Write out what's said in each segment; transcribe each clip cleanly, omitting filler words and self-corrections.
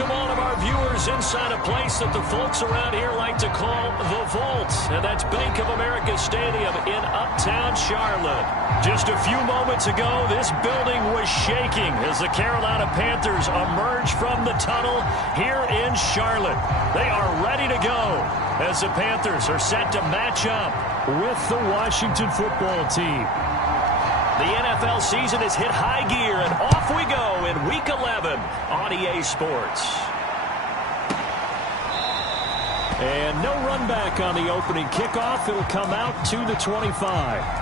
welcome all of our viewers inside a place that the folks around here like to call the Vault, and that's Bank of America Stadium in Uptown Charlotte. Just a few moments ago, this building was shaking as the Carolina Panthers emerged from the tunnel here in Charlotte. They are ready to go as the Panthers are set to match up with the Washington football team. The NFL season has hit high gear, and off we go in Week 11 on EA Sports. And no run back on the opening kickoff. It'll come out to the 25.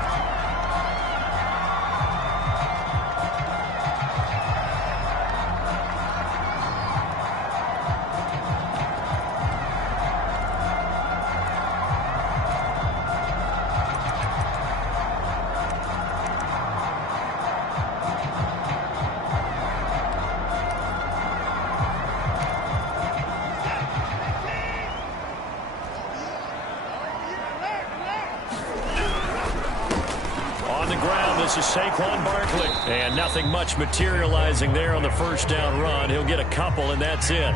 This is Saquon Barkley, and nothing much materializing there on the first down run. He'll get a couple, and that's it.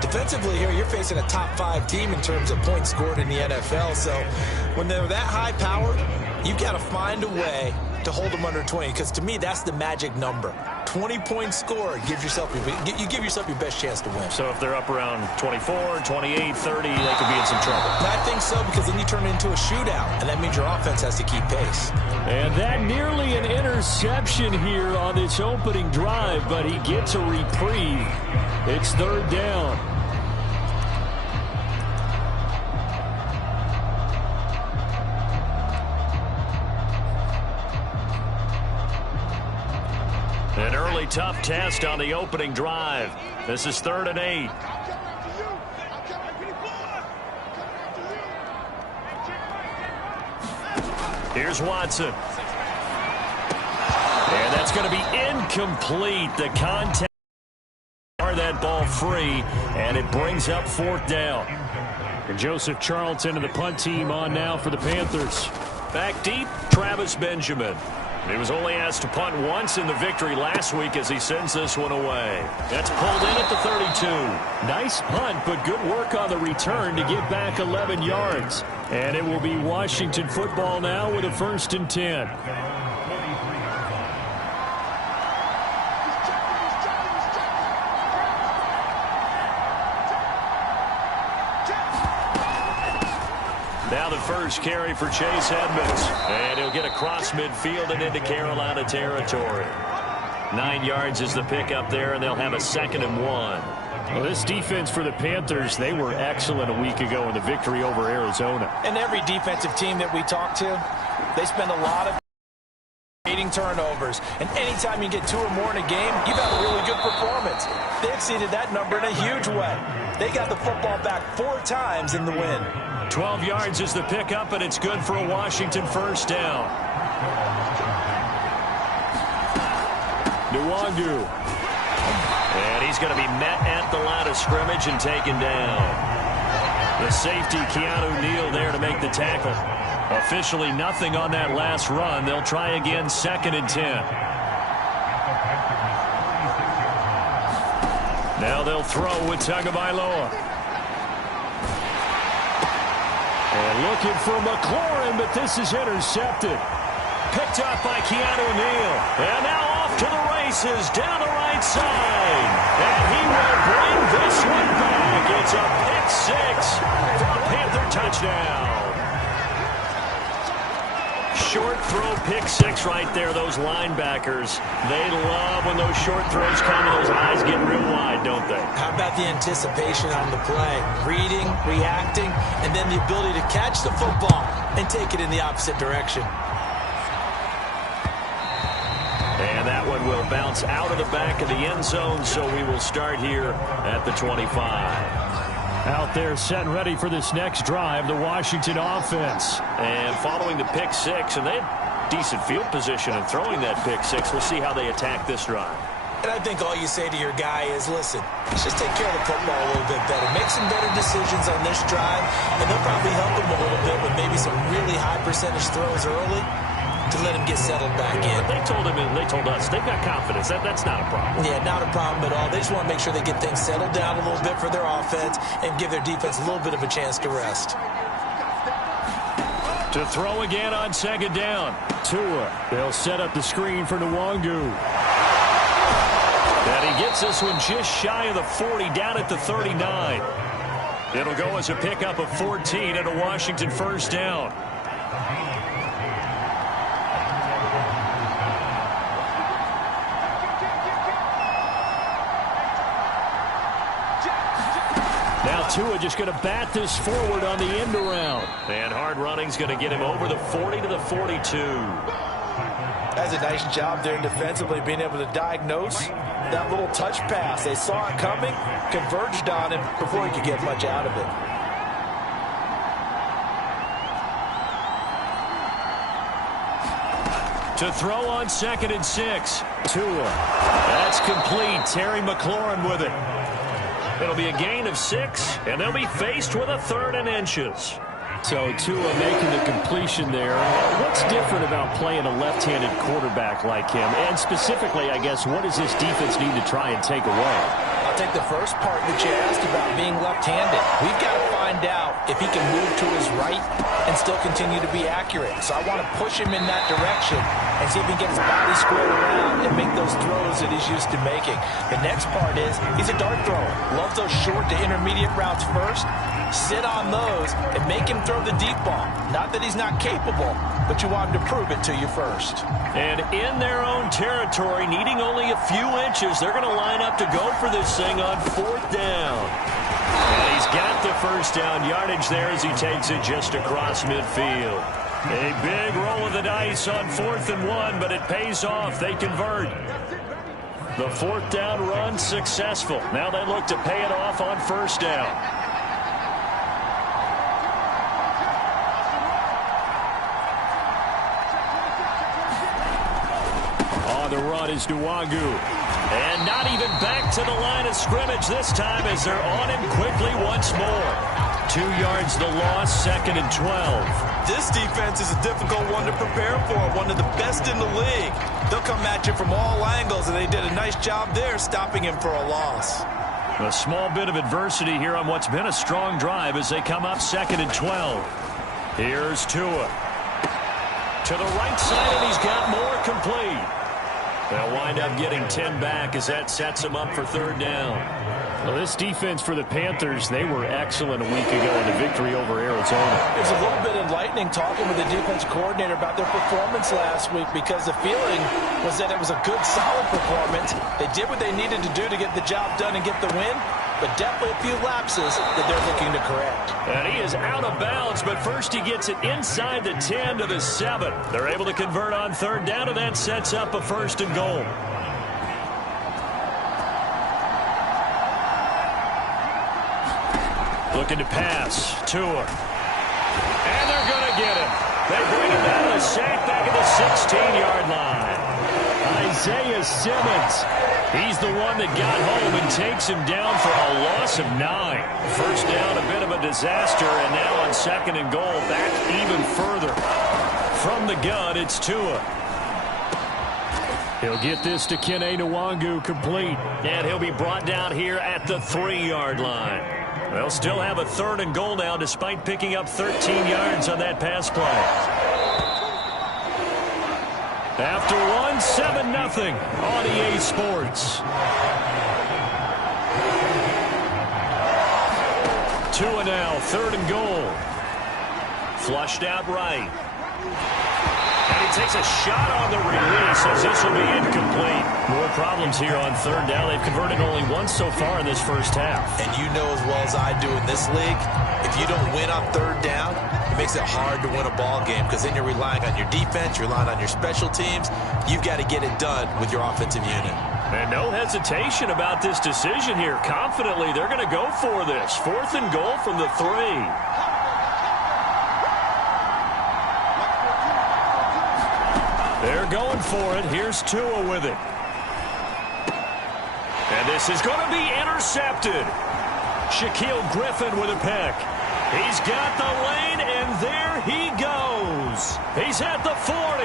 Defensively here, you're facing a top 5 team in terms of points scored in the NFL, so when they're that high powered, you've got to find a way to hold them under 20, because to me, that's the magic number. 20 points scored, you give yourself your best chance to win. So if they're up around 24, 28, 30, they could be in some trouble. I think so, because then you turn it into a shootout, and that means your offense has to keep pace. And that nearly an interception here on this opening drive, but he gets a reprieve. It's third down. An early tough test on the opening drive. This is 3rd and 8. Here's Watson. And that's going to be incomplete. The contact are that ball free, and it brings up 4th down. And Joseph Charlton and the punt team on now for the Panthers. Back deep, Travis Benjamin. He was only asked to punt once in the victory last week as he sends this one away. That's pulled in at the 32. Nice punt, but good work on the return to get back 11 yards. And it will be Washington football now with a 1st and 10. Now the first carry for Chase Edmonds. And he'll get across midfield and into Carolina territory. 9 yards is the pickup there, and they'll have a 2nd and 1. Well, this defense for the Panthers, they were excellent a week ago in the victory over Arizona. And every defensive team that we talk to, they spend a lot of creating turnovers. And anytime you get 2 or more in a game, you've had a really good performance. They exceeded that number in a huge way. They got the football back 4 times in the win. 12 yards is the pickup, and it's good for a Washington 1st down. Nwangu. And he's going to be met at the line of scrimmage and taken down. The safety, Keanu Neal, there to make the tackle. Officially nothing on that last run. They'll try again, 2nd and 10. Now they'll throw with Tagovailoa. And looking for McLaurin, but this is intercepted. Picked up by Keanu Neal. And now off to the races down the right side. And he will bring this one back. It's a pick 6 for a Panther touchdown. Short throw, pick 6 right there. Those linebackers, they love when those short throws come and those eyes get real wide, don't they? How about the anticipation on the play? Reading, reacting, and then the ability to catch the football and take it in the opposite direction. And that one will bounce out of the back of the end zone, so we will start here at the 25. Out there set and ready for this next drive, the Washington offense. And following the pick 6, and they had decent field position in throwing that pick 6. We'll see how they attack this drive. And I think all you say to your guy is, listen, let's just take care of the football a little bit better. Make some better decisions on this drive, and they'll probably help him a little bit with maybe some really high percentage throws early. to let him get settled back in. They told him, and they told us, they've got confidence. That's not a problem. Yeah, not a problem at all. They just want to make sure they get things settled down a little bit for their offense and give their defense a little bit of a chance to rest. To throw again on second down. Tua. They'll set up the screen for Nwangu. And he gets this one just shy of the 40, down at the 39. It'll go as a pickup of 14 and a Washington first down. Now Tua just going to bat this forward on the end around. And hard running's going to get him over the 40 to the 42. That's a nice job there defensively, being able to diagnose that little touch pass. They saw it coming, converged on him before he could get much out of it. To throw on 2nd and 6. Tua. That's complete. Terry McLaurin with it. It'll be a gain of 6, and they'll be faced with a 3rd and inches. So Tua making the completion there. What's different about playing a left-handed quarterback like him? And specifically, I guess, what does this defense need to try and take away? I'll take the first part that you asked about being left-handed. We've got to find out if he can move to his right and still continue to be accurate. So I want to push him in that direction and see if he can get his body squared around and make those throws that he's used to making. The next part is he's a dart thrower. Loves those short to intermediate routes first. Sit on those and make him throw the deep ball. Not that he's not capable, but you want him to prove it to you first. And in their own territory, needing only a few inches, they're going to line up to go for this thing on 4th down. And he's got the first down yardage there as he takes it just across midfield. A big roll of the dice on 4th and 1, but it pays off. They convert. The 4th down run successful. Now they look to pay it off on 1st down. The run is Nwangu. And not even back to the line of scrimmage this time as they're on him quickly once more. 2 yards the loss, 2nd and 12. This defense is a difficult one to prepare for, one of the best in the league. They'll come at you from all angles, and they did a nice job there stopping him for a loss. A small bit of adversity here on what's been a strong drive as they come up 2nd and 12. Here's Tua. To the right side, and he's got more complete. They'll wind up getting 10 back as that sets them up for 3rd down. Well, this defense for the Panthers, they were excellent a week ago in the victory over Arizona. It was a little bit enlightening talking with the defense coordinator about their performance last week because the feeling was that it was a good, solid performance. They did what they needed to do to get the job done and get the win, but definitely a few lapses that they're looking to correct. And he is out of bounds, but first he gets it inside the 10 to the 7. They're able to convert on 3rd down, and that sets up a 1st and goal. Looking to pass. Tua. And they're going to get him. They bring him down a sack back at the 16-yard line. Isaiah Simmons. He's the one that got home and takes him down for a loss of 9. First down, a bit of a disaster, and now on 2nd and goal, back even further. From the gun, it's Tua. He'll get this to Kene Nwangu complete, and he'll be brought down here at the 3-yard line. They'll still have a 3rd and goal now despite picking up 13 yards on that pass play. After 1, 7-0 on EA Sports. Tua now, 3rd and goal. Flushed out right. And he takes a shot on the release as this will be incomplete. More problems here on 3rd down. They've converted only once so far in this first half. And you know as well as I do in this league, if you don't win on 3rd down, it makes it hard to win a ball game because then you're relying on your defense, you're relying on your special teams. You've got to get it done with your offensive unit. And no hesitation about this decision here. Confidently, they're going to go for this. 4th and goal from the 3. They're going for it. Here's Tua with it. And this is going to be intercepted. Shaquille Griffin with a pick. He's got the lane, and there he goes. throws. He's at the 40,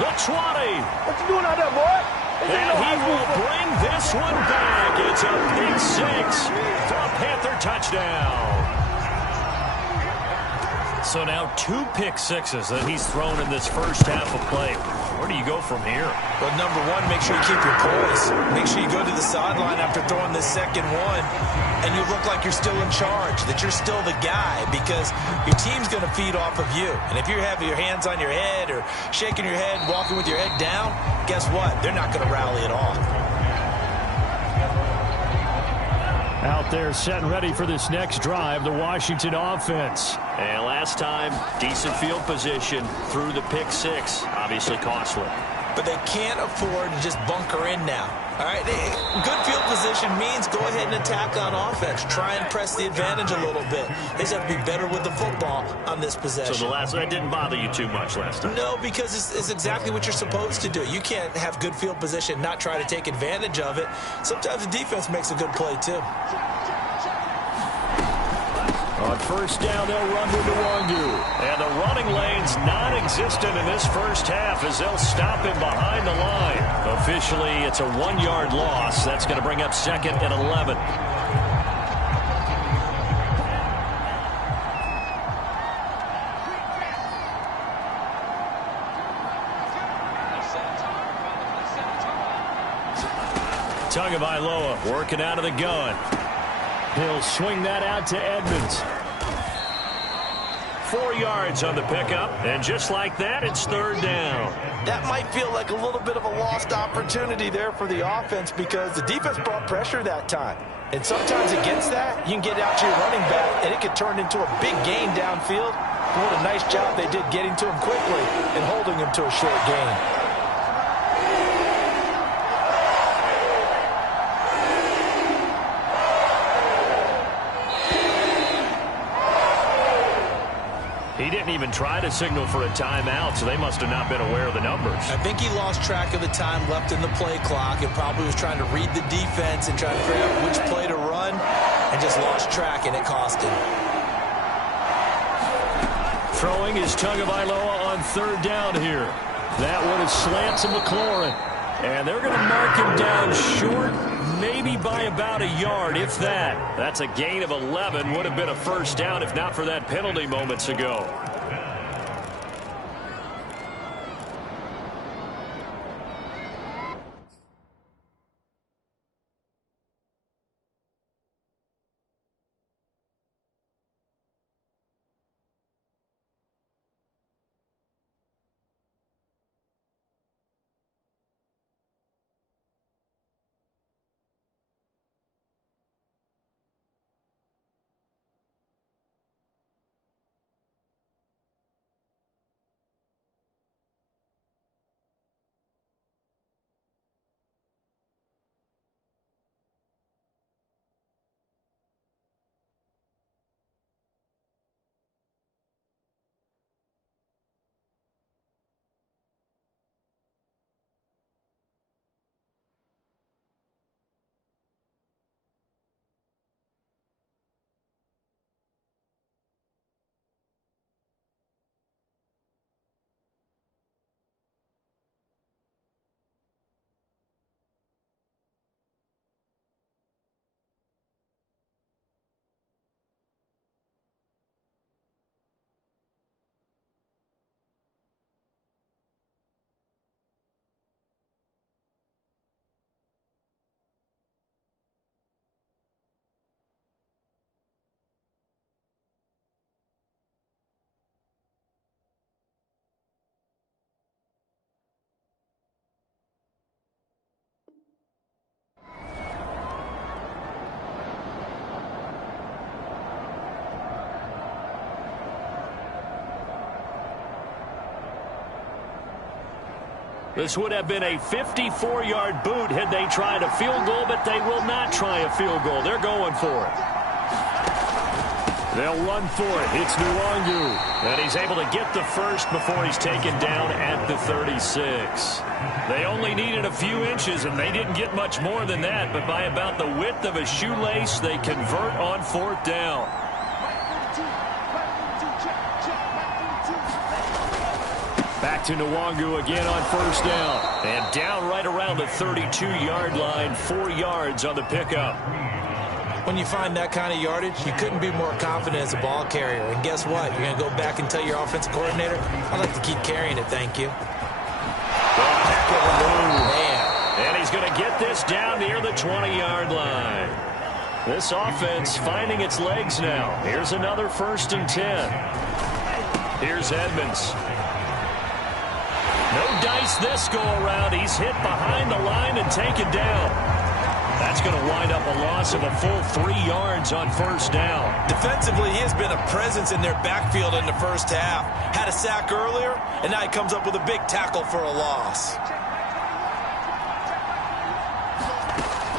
the 20. What you doing out there, boy? And he will bring this one back. It's a pick six for a Panther touchdown. So now 2 pick sixes that he's thrown in this first half of play. Where do you go from here? Well, number one, make sure you keep your poise. Make sure you go to the sideline after throwing this second one, and you look like you're still in charge, that you're still the guy, because your team's going to feed off of you. And if you're having your hands on your head or shaking your head, walking with your head down, guess what? They're not going to rally at all. Out there set and ready for this next drive, the Washington offense. And last time, decent field position through the pick six. Obviously costly. But they can't afford to just bunker in now. All right, good field position means go ahead and attack on offense. Try and press the advantage a little bit. They just have to be better with the football on this possession. So that didn't bother you too much last time? No, because it's exactly what you're supposed to do. You can't have good field position, not try to take advantage of it. Sometimes the defense makes a good play, too. On first down, they'll run with Nwangu. And the running lane's non-existent in this first half as they'll stop him behind the line. Officially, it's a 1-yard loss. That's going to bring up second and 11. Tagovailoa working out of the gun. He'll swing that out to Edmonds. 4 yards on the pickup, and just like that, it's third down. That might feel like a little bit of a lost opportunity there for the offense because the defense brought pressure that time. And sometimes against that, you can get out to your running back, and it could turn into a big gain downfield. What a nice job they did getting to him quickly and holding him to a short gain. He didn't even try to signal for a timeout, so they must have not been aware of the numbers. I think he lost track of the time left in the play clock and probably was trying to read the defense and trying to figure out which play to run and just lost track, and it cost him. Throwing is Tagovailoa on third down here. That one is slant to McLaurin. And they're going to mark him down short, maybe by about a yard, if that. That's a gain of 11. Would have been a first down if not for that penalty moments ago. This would have been a 54-yard boot had they tried a field goal, but they will not try a field goal. They're going for it. They'll run for it. It's Nwangu. And he's able to get the first before he's taken down at the 36. They only needed a few inches, and they didn't get much more than that. But by about the width of a shoelace, they convert on fourth down. back to Nwangu again on first down. And down right around the 32-yard line, 4 yards on the pickup. When you find that kind of yardage, you couldn't be more confident as a ball carrier. And guess what? You're going to go back and tell your offensive coordinator, I'd like to keep carrying it, thank you. Heck of a move. Man. And he's going to get this down near the 20-yard line. This offense finding its legs now. Here's another 1st and 10. Here's Edmonds. No dice this go-around. He's hit behind the line and taken down. That's going to wind up a loss of a full 3 yards on first down. Defensively, he has been a presence in their backfield in the first half. Had a sack earlier, and now he comes up with a big tackle for a loss.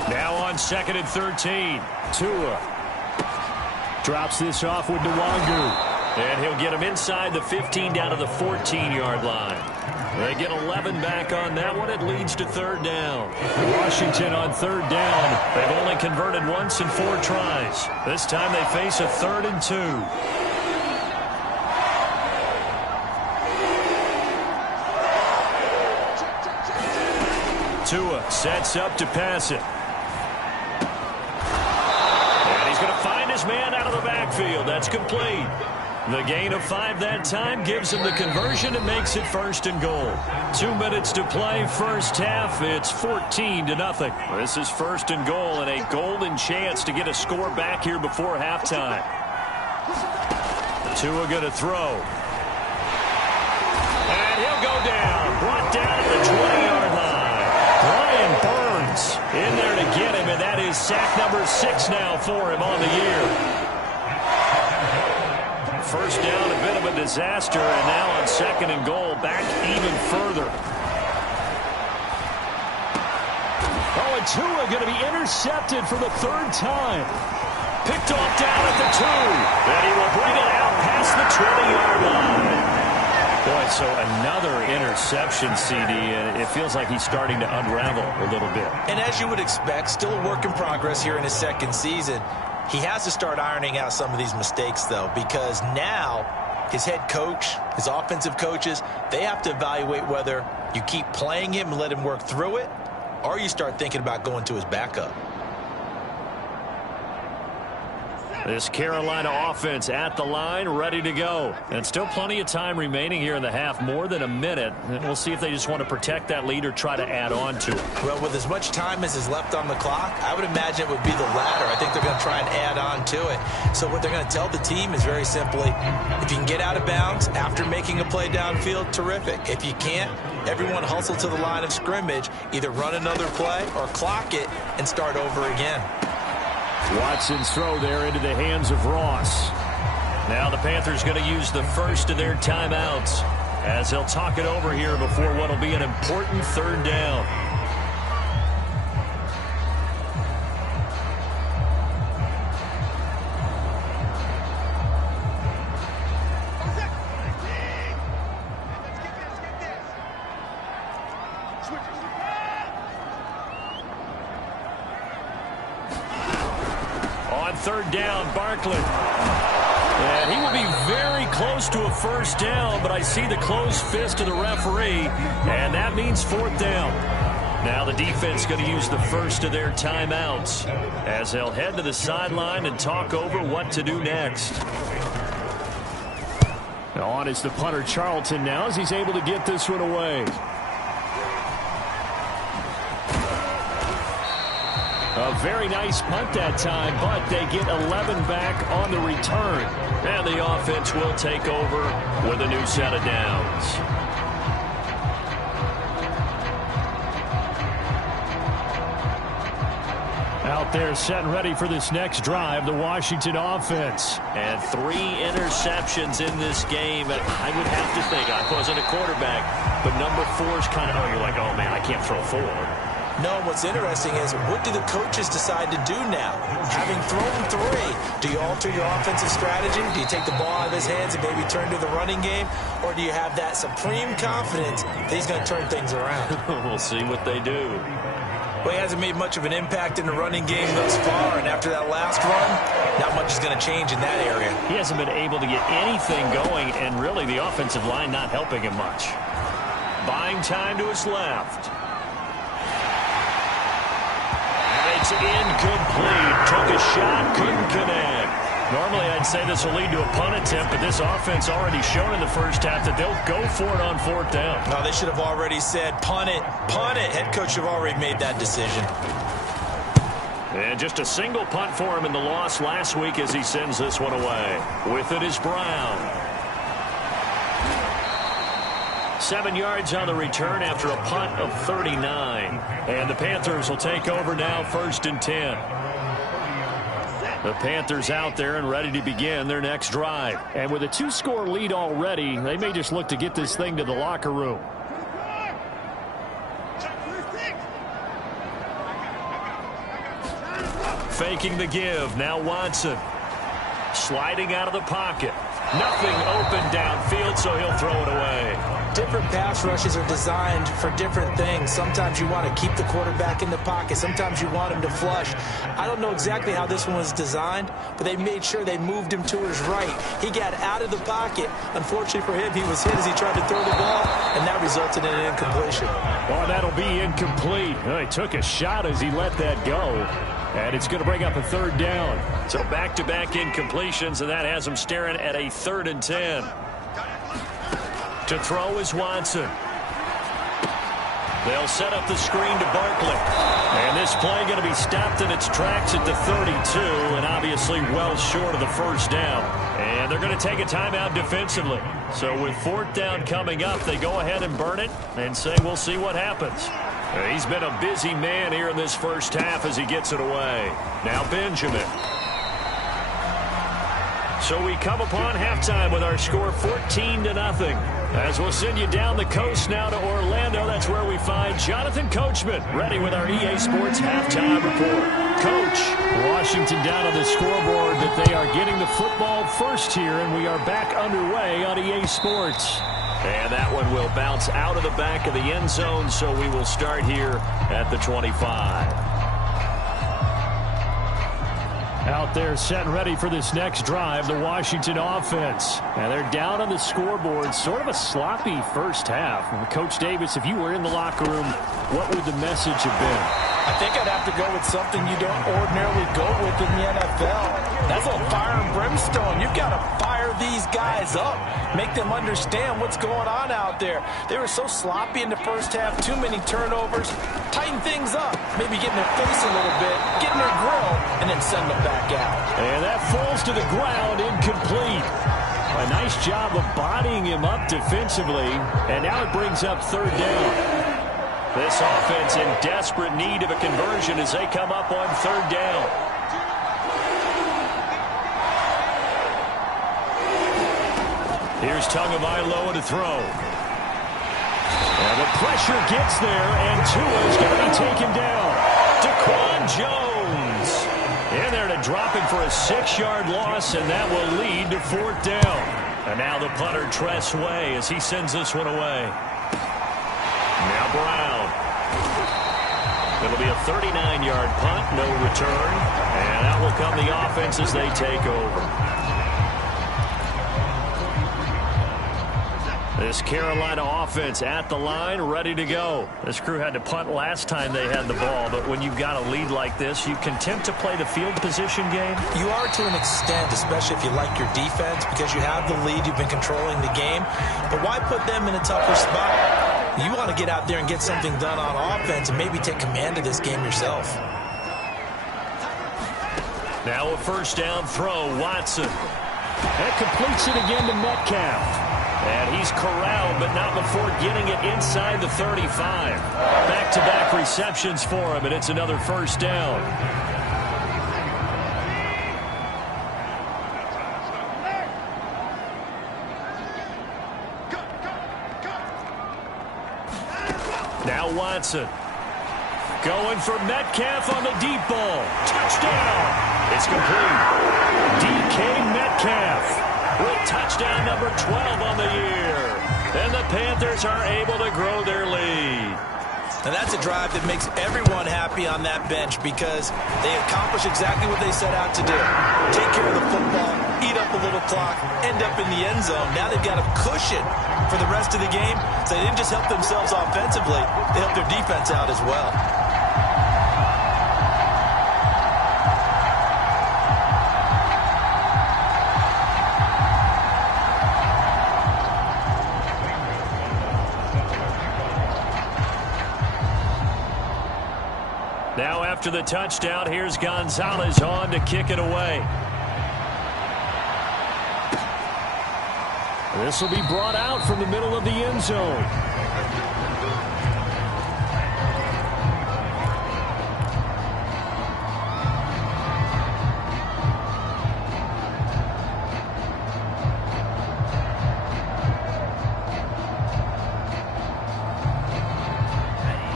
Now on 2nd and 13. Tua drops this off with Nwangu. And he'll get him inside the 15 down to the 14-yard line. They get 11 back on that one. It leads to 3rd down. Washington on 3rd down. They've only converted once in 4 tries. This time they face a 3rd and 2. Tua sets up to pass it. And he's going to find his man out of the backfield. That's complete. The gain of 5 that time gives him the conversion and makes it 1st and goal. 2 minutes to play, first half. It's 14-0. This is 1st and goal and a golden chance to get a score back here before halftime. Tua going to throw. And he'll go down. Brought down at the 20-yard line. Brian Burns in there to get him, and that is sack number 6 now for him on the year. First down, a bit of a disaster, and now on 2nd and goal, back even further. Oh, and Tua going to be intercepted for the 3rd time. Picked off down at the 2. And he will bring it out past the 20-yard line. Boy, so another interception, CD, and it feels like he's starting to unravel a little bit. And as you would expect, still a work in progress here in his 2nd season. He has to start ironing out some of these mistakes, though, because now his head coach, his offensive coaches, they have to evaluate whether you keep playing him and let him work through it, or you start thinking about going to his backup. This Carolina offense at the line, ready to go. And still plenty of time remaining here in the half, more than a minute. And we'll see if they just want to protect that lead or try to add on to it. Well, with as much time as is left on the clock, I would imagine it would be the latter. I think they're going to try and add on to it. So what they're going to tell the team is very simply, if you can get out of bounds after making a play downfield, terrific. If you can't, everyone hustle to the line of scrimmage, either run another play or clock it and start over again. Watson's throw there into the hands of Ross. Now the Panthers going to use the first of their timeouts as they'll talk it over here before what will be an important 3rd down. On 3rd down, Barkley. And he will be very close to a 1st down, but I see the closed fist of the referee, and that means 4th down. Now the defense going to use the first of their timeouts as they'll head to the sideline and talk over what to do next. On is the punter Charlton now as he's able to get this one away. A very nice punt that time, but they get 11 back on the return. And the offense will take over with a new set of downs. Out there set and ready for this next drive, the Washington offense. And 3 interceptions in this game. And I would have to think, I wasn't a quarterback, but number 4 is kind of, you're like, oh man, I can't throw 4. No, what's interesting is, what do the coaches decide to do now? Having thrown 3, do you alter your offensive strategy? Do you take the ball out of his hands and maybe turn to the running game? Or do you have that supreme confidence that he's going to turn things around? We'll see what they do. Well, he hasn't made much of an impact in the running game thus far, and after that last run, not much is going to change in that area. He hasn't been able to get anything going, and really the offensive line not helping him much. buying time to his left. And it's incomplete. Took a shot, couldn't connect. Normally, I'd say this will lead to a punt attempt, but this offense already shown in the first half that they'll go for it on 4th down. No, they should have already said, punt it, punt it. Head coach should have already made that decision. And just a single punt for him in the loss last week as he sends this one away. With it is Brown. 7 yards on the return after a punt of 39. And the Panthers will take over now, 1st and 10. The Panthers out there and ready to begin their next drive. And with a 2-score lead already, they may just look to get this thing to the locker room. Faking the give. Now Watson. Sliding out of the pocket. Nothing open downfield, so he'll throw it away. Different pass rushes are designed for different things. Sometimes you want to keep the quarterback in the pocket. Sometimes you want him to flush. I don't know exactly how this one was designed, but they made sure they moved him to his right. He got out of the pocket. Unfortunately for him, he was hit as he tried to throw the ball, and that resulted in an incompletion. Oh, that'll be incomplete. Oh, he took a shot as he let that go. And it's going to bring up a 3rd down. So back-to-back incompletions, and that has him staring at a 3rd and 10. To throw is Watson. They'll set up the screen to Barkley. And this play going to be stopped in its tracks at the 32, and obviously well short of the 1st down. And they're going to take a timeout defensively. So with 4th down coming up, they go ahead and burn it and say we'll see what happens. He's been a busy man here in this first half as he gets it away. Now Benjamin. So we come upon halftime with our score 14-0. As we'll send you down the coast now to Orlando, that's where we find Jonathan Coachman ready with our EA Sports halftime report. Coach, Washington down on the scoreboard that they are getting the football first here, and we are back underway on EA Sports. And that one will bounce out of the back of the end zone, so we will start here at the 25. Out there set and ready for this next drive, the Washington offense. And they're down on the scoreboard, sort of a sloppy first half. Coach Davis, if you were in the locker room, what would the message have been? I think I'd have to go with something you don't ordinarily go with in the NFL. That's a fire and brimstone. You've got to fire these guys up. Make them understand what's going on out there. They were so sloppy in the first half, too many turnovers. Tighten things up. Maybe get in their face a little bit, get in their grill, and then send them back out. And that falls to the ground, incomplete. A nice job of bodying him up defensively, and now it brings up 3rd down. This offense in desperate need of a conversion as they come up on 3rd down. Here's Tagovailoa to throw. And the pressure gets there, and Tua's going to be taken down. Daquan Jones in there to drop him for a 6-yard loss, and that will lead to 4th down. And now the punter, Tress Way, as he sends this one away. Now Brown. It'll be a 39-yard punt, no return. And out will come the offense as they take over. This Carolina offense at the line, ready to go. This crew had to punt last time they had the ball, but when you've got a lead like this, you can attempt to play the field position game. You are to an extent, especially if you like your defense, because you have the lead, you've been controlling the game. But why put them in a tougher spot? You want to get out there and get something done on offense and maybe take command of this game yourself. Now a 1st down throw, Watson. That completes it again to Metcalf. And he's corralled, but not before getting it inside the 35. Back-to-back receptions for him, and it's another 1st down. Now Watson. Going for Metcalf on the deep ball. Touchdown. It's complete. DK Metcalf with touchdown number 12 on the year. And the Panthers are able to grow their lead. And that's a drive that makes everyone happy on that bench because they accomplish exactly what they set out to do. Take care of the football, eat up a little clock, end up in the end zone. Now they've got a cushion for the rest of the game. So they didn't just help themselves offensively, they helped their defense out as well. Now after the touchdown, here's Gonzalez on to kick it away. This will be brought out from the middle of the end zone.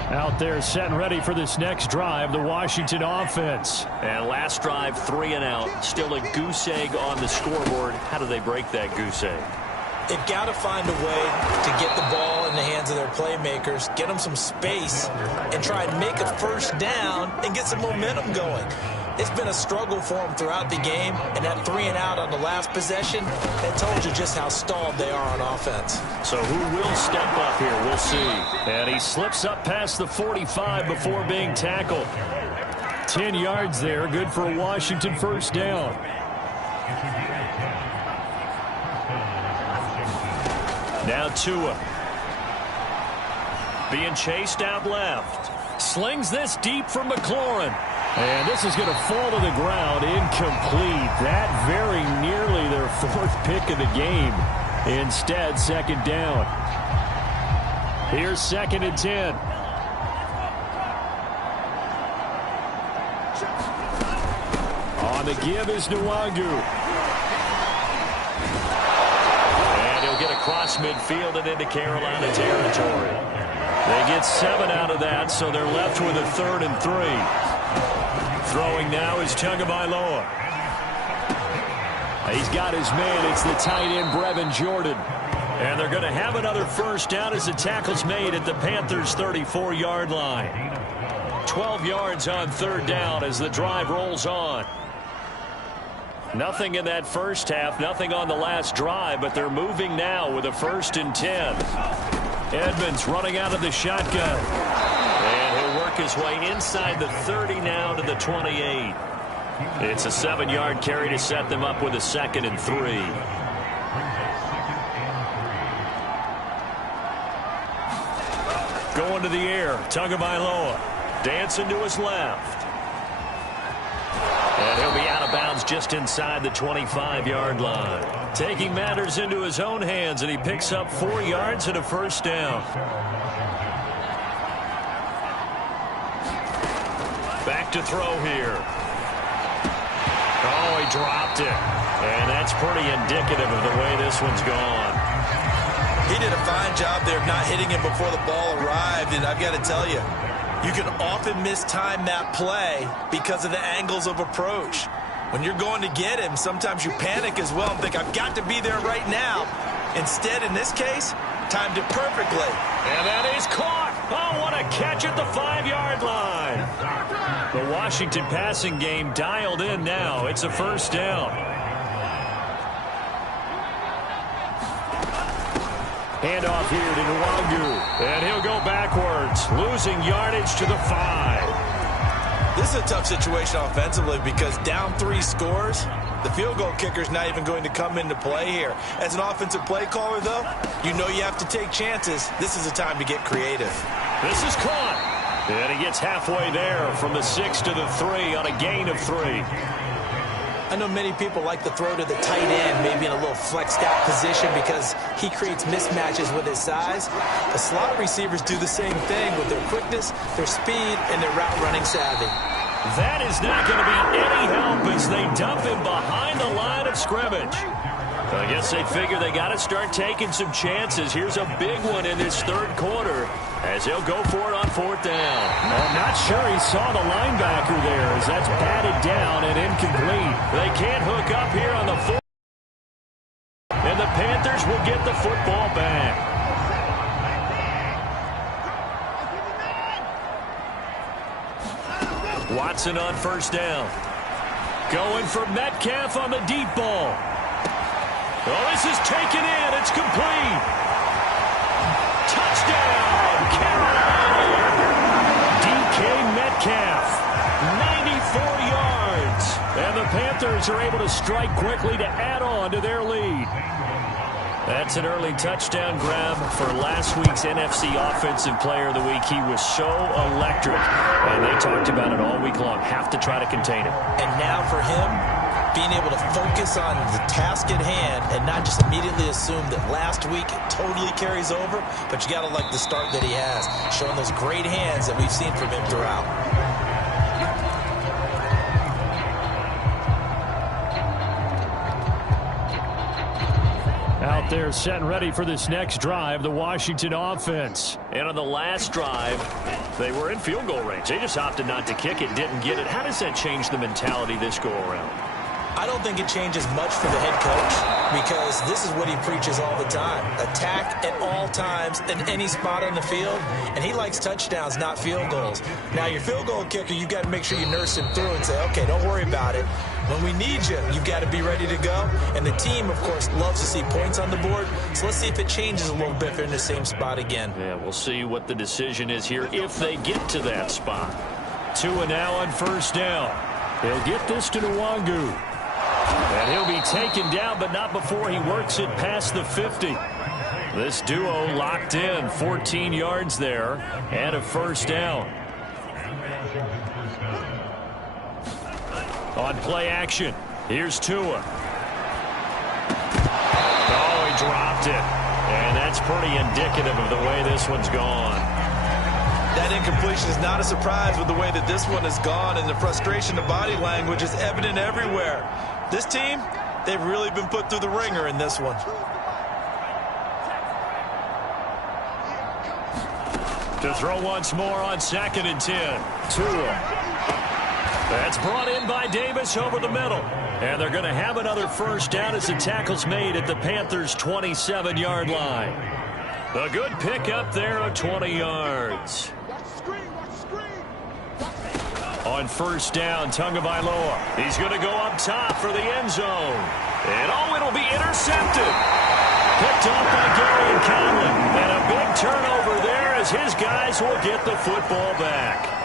Out there set and ready for this next drive, the Washington offense. And last drive, 3 and out. Still a goose egg on the scoreboard. How do they break that goose egg? They've got to find a way to get the ball in the hands of their playmakers, get them some space, and try and make a first down and get some momentum going. It's been a struggle for them throughout the game, and that 3 and out on the last possession, that told you just how stalled they are on offense. So who will step up here? We'll see. And he slips up past the 45 before being tackled. 10 yards there, good for a Washington first down. Now Tua. Being chased out left. Slings this deep from McLaurin. And this is going to fall to the ground, incomplete. That very nearly their 4th pick of the game. Instead, second down. Here's 2nd and 10. On the give is Nwangu. And he'll get across midfield and into Carolina territory. They get 7 out of that, so they're left with a 3rd and 3. Throwing now is Tagovailoa. He's got his man. It's the tight end, Brevin Jordan. And they're going to have another first down as the tackle's made at the Panthers' 34-yard line. 12 yards on 3rd down as the drive rolls on. Nothing in that first half, nothing on the last drive, but they're moving now with a 1st and 10. Edmonds running out of the shotgun. And he'll work his way inside the 30 now to the 28. It's a 7-yard carry to set them up with a 2nd and 3. Going to the air, Tagovailoa. Dancing to his left. And he'll be out of bounds just inside the 25-yard line. Taking matters into his own hands, and he picks up 4 yards and a first down. Back to throw here. Oh, he dropped it. And that's pretty indicative of the way this one's gone. He did a fine job there of not hitting him before the ball arrived, and I've got to tell you, you can often mistime that play because of the angles of approach. When you're going to get him, sometimes you panic as well and think, I've got to be there right now. Instead, in this case, timed it perfectly. And that is caught. Oh, what a catch at the 5-yard line. The Washington passing game dialed in now. It's a first down. Handoff here to Nwangu. And he'll go backwards, losing yardage to the 5. This is a tough situation offensively because down 3 scores, the field goal kicker's not even going to come into play here. As an offensive play caller, though, you know you have to take chances. This is a time to get creative. This is caught. And he gets halfway there from the 6 to the 3 on a gain of 3. I know many people like to throw to the tight end, maybe in a little flexed out position because he creates mismatches with his size. The slot receivers do the same thing with their quickness, their speed, and their route running savvy. That is not going to be any help as they dump him behind the line of scrimmage. I guess they figure they got to start taking some chances. Here's a big one in this 3rd quarter as he'll go for it on 4th down. I'm not sure he saw the linebacker there as that's batted down and incomplete. They can't hook up here on the 4th. And the Panthers will get the football back. Watson on 1st down. Going for Metcalf on the deep ball. Well, this is taken in. It's complete. Panthers are able to strike quickly to add on to their lead. That's an early touchdown grab for last week's NFC Offensive Player of the Week. He was so electric, and they talked about it all week long. Have to try to contain him. And now for him, being able to focus on the task at hand and not just immediately assume that last week it totally carries over, but you got to like the start that he has, showing those great hands that we've seen from him throughout. Out there set and ready for this next drive, the Washington offense. And on the last drive, they were in field goal range. They just opted not to kick it, didn't get it. How does that change the mentality this go around? I don't think it changes much for the head coach because this is what he preaches all the time. Attack at all times in any spot on the field, and he likes touchdowns, not field goals. Now, your field goal kicker, you've got to make sure you nurse him through and say, okay, don't worry about it. When we need you, you've got to be ready to go. And the team, of course, loves to see points on the board. So let's see if it changes a little bit if they're in the same spot again. Yeah, we'll see what the decision is here if they get to that spot. Tua now on first down. He'll get this to Nwangu. And he'll be taken down, but not before he works it past the 50. This duo locked in, 14 yards there, and a first down. On play action, here's Tua. Oh, he dropped it. And that's pretty indicative of the way this one's gone. That incompletion is not a surprise with the way that this one has gone, and the frustration, the body language is evident everywhere. This team, they've really been put through the ringer in this one. To throw once more on 2nd and 10. Tua. That's brought in by Davis over the middle. And they're going to have another first down as the tackle's made at the Panthers' 27-yard line. A good pickup there of 20 yards. On first down, Tagovailoa. He's going to go up top for the end zone. And oh, it'll be intercepted. Picked off by Gary and Conley. And a big turnover there as his guys will get the football back.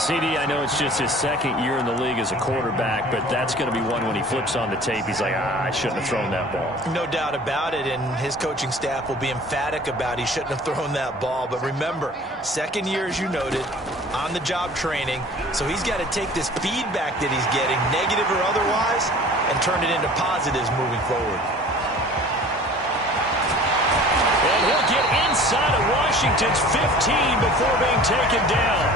CD, I know it's just his second year in the league as a quarterback, but that's going to be one when he flips on the tape. He's like, I shouldn't have thrown that ball. No doubt about it, and his coaching staff will be emphatic about he shouldn't have thrown that ball. But remember, second year, as you noted, on-the-job training, so he's got to take this feedback that he's getting, negative or otherwise, and turn it into positives moving forward. And he'll get inside of Washington's 15 before being taken down.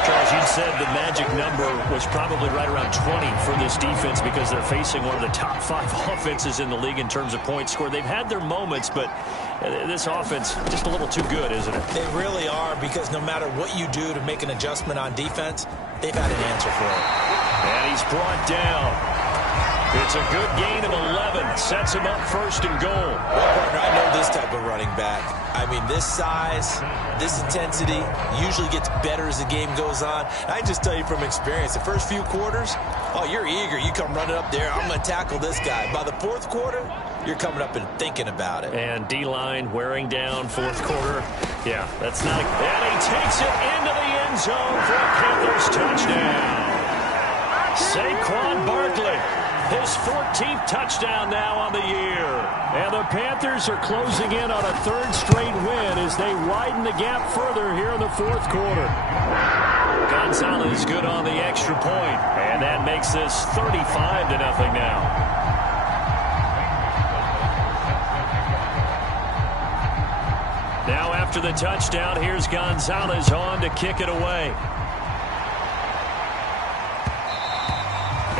Charles, you said the magic number was probably right around 20 for this defense because they're facing one of the top 5 offenses in the league in terms of points scored. They've had their moments, but this offense just a little too good, isn't it? They really are, because no matter what you do to make an adjustment on defense, they've had an answer for it. And he's brought down. It's a good gain of 11. Sets him up first and goal. Well, partner, I know this type of running back. I mean, this size, this intensity usually gets better as the game goes on. I just tell you from experience, the first few quarters, oh, you're eager. You come running up there, I'm going to tackle this guy. By the fourth quarter, you're coming up and thinking about it. And D-line wearing down fourth quarter. Yeah, that's not a... And he takes it into the end zone for a Panthers touchdown. Saquon Barkley. His 14th touchdown now on the year. And the Panthers are closing in on a third straight win as they widen the gap further here in the fourth quarter. Gonzalez good on the extra point, and that makes this 35-0 now. Now after the touchdown, here's Gonzalez on to kick it away.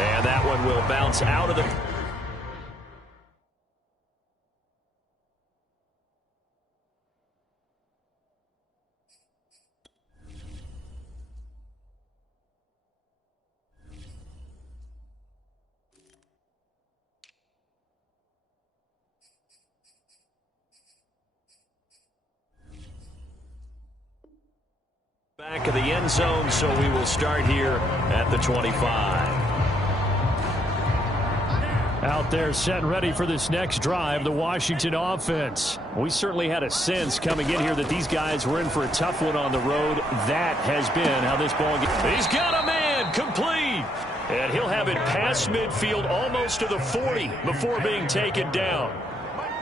And that one will bounce out of the... back of the end zone, so we will start here at the 25. Out there set and ready for this next drive, the Washington offense. We certainly had a sense coming in here that these guys were in for a tough one on the road. That has been how this ball gets. He's got a man complete. And he'll have it past midfield almost to the 40 before being taken down.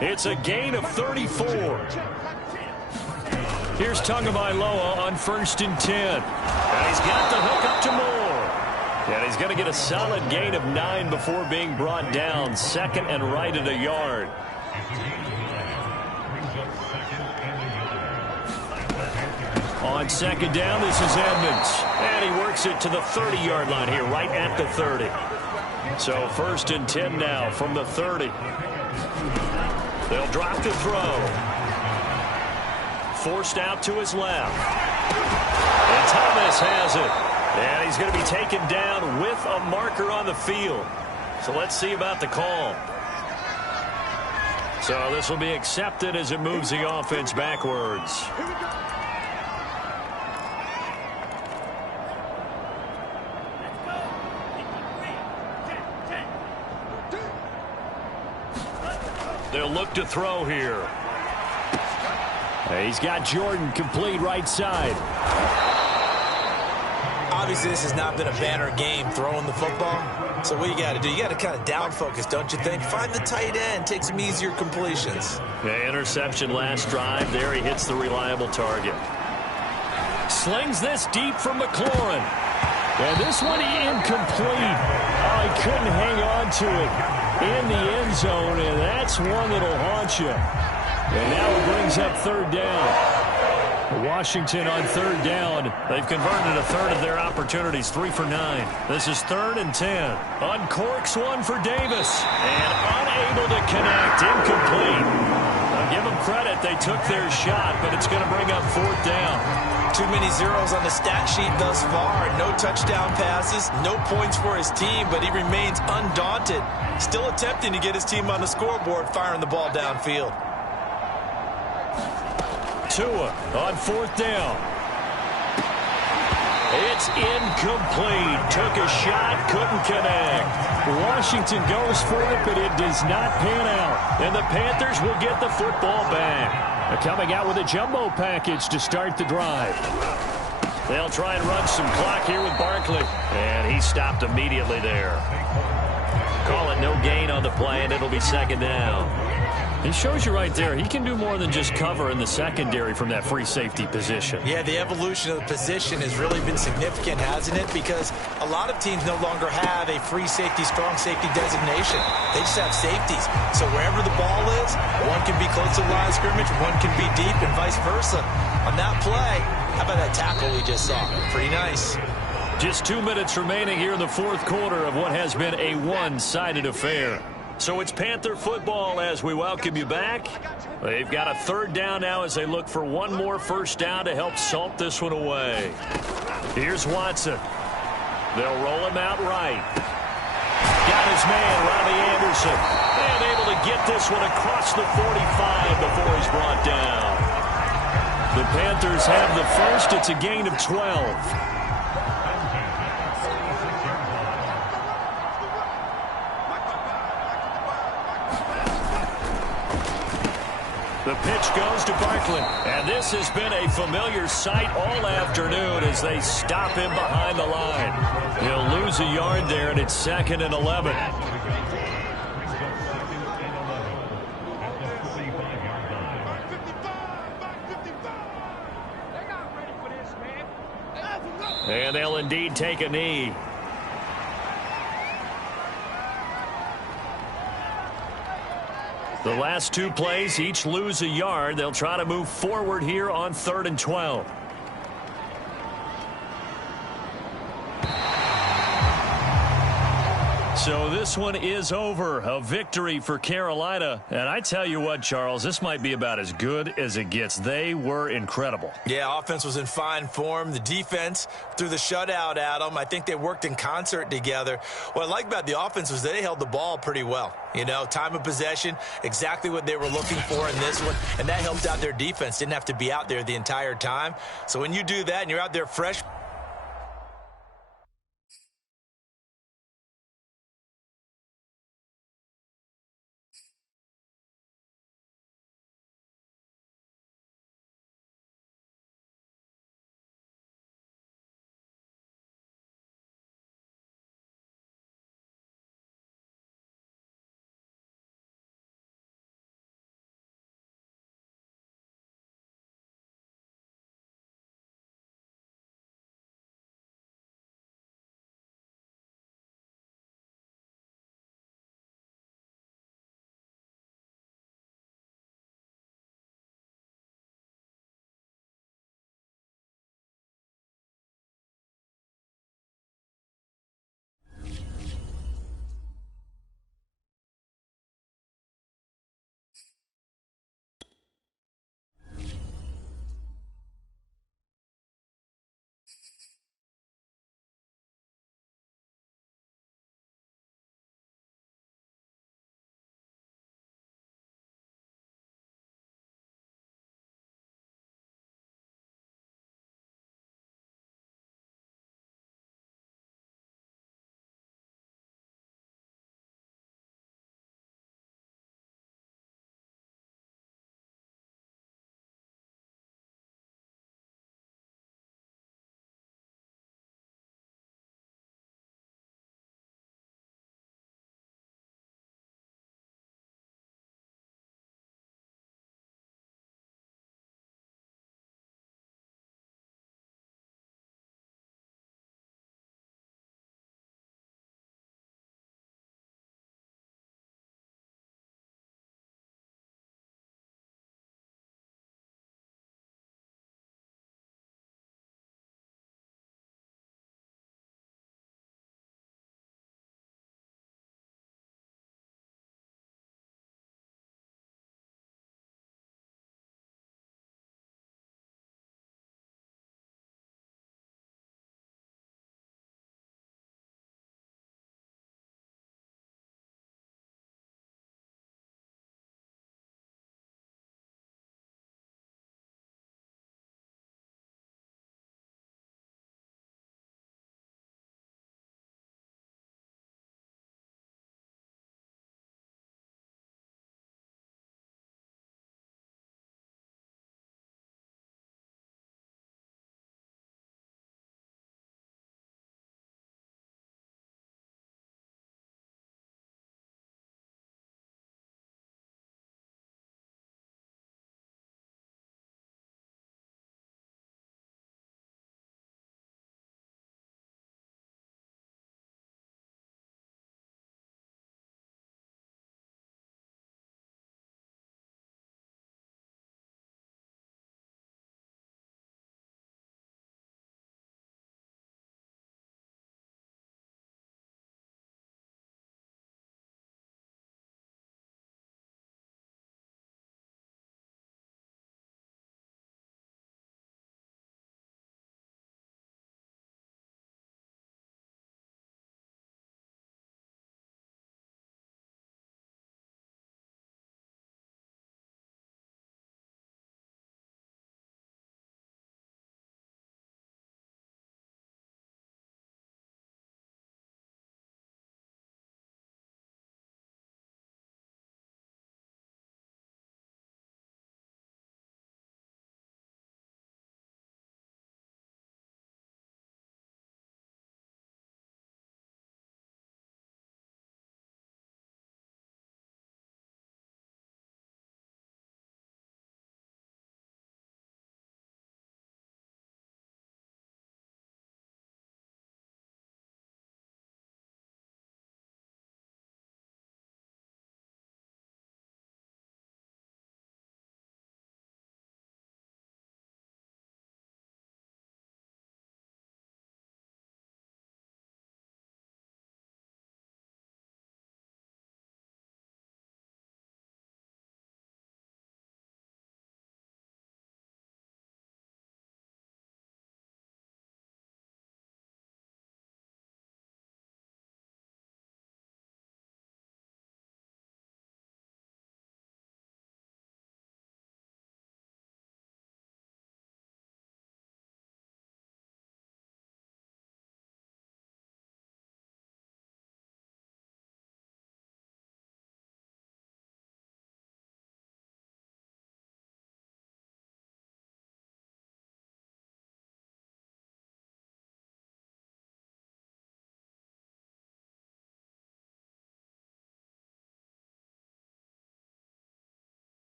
It's a gain of 34. Here's Tagovailoa on 1st and 10. And he's got the hook up to Moore. And he's going to get a solid gain of 9 before being brought down. 2nd and right at a yard. On 2nd down, this is Edmonds. And he works it to the 30-yard line here, right at the 30. So 1st and 10 now from the 30. They'll drop the throw. Forced out to his left. And Thomas has it. And he's going to be taken down with a marker on the field. So let's see about the call. So this will be accepted as it moves the offense backwards. They'll look to throw here. He's got Jordan complete right side. Obviously, this has not been a banner game throwing the football. So what you got to do, you got to kind of down focus, don't you think? Find the tight end, take some easier completions. Yeah, interception last drive. There he hits the reliable target. Slings this deep from McLaurin. And this one incomplete. Oh, he couldn't hang on to it in the end zone, and that's one that'll haunt you. And now it brings up 3rd down. Washington on 3rd down. They've converted a third of their opportunities, 3 for 9. This is 3rd and 10. Uncorks one for Davis, and unable to connect, incomplete. I'll give them credit, they took their shot, but it's going to bring up 4th down. Too many zeros on the stat sheet thus far. No touchdown passes, no points for his team, but he remains undaunted. Still attempting to get his team on the scoreboard, firing the ball downfield. Tua on 4th down. It's incomplete. Took a shot, couldn't connect. Washington goes for it, but it does not pan out. And the Panthers will get the football back. They're coming out with a jumbo package to start the drive. They'll try and run some clock here with Barkley. And he stopped immediately there. Call it no gain on the play, and it'll be 2nd down. He shows you right there, he can do more than just cover in the secondary from that free safety position. Yeah, the evolution of the position has really been significant, hasn't it? Because a lot of teams no longer have a free safety, strong safety designation. They just have safeties. So wherever the ball is, one can be close to the line of scrimmage, one can be deep, and vice versa. On that play, how about that tackle we just saw? Pretty nice. Just 2 minutes remaining here in the 4th quarter of what has been a one-sided affair. So it's Panther football as we welcome you back. They've got a 3rd down now as they look for one more 1st down to help salt this one away. Here's Watson. They'll roll him out right. Got his man, Robbie Anderson. And able to get this one across the 45 before he's brought down. The Panthers have the first. It's a gain of 12. The pitch goes to Barkley. And this has been a familiar sight all afternoon as they stop him behind the line. He'll lose a yard there, and it's 2nd and 11. And they'll indeed take a knee. The last 2 plays, each lose a yard. They'll try to move forward here on 3rd and 12. So this one is over. A victory for Carolina. And I tell you what, Charles, this might be about as good as it gets. They were incredible. Yeah, offense was in fine form. The defense threw the shutout at them. I think they worked in concert together. What I like about the offense was they held the ball pretty well. You know, time of possession, exactly what they were looking for in this one. And that helped out their defense. Didn't have to be out there the entire time. So when you do that and you're out there fresh,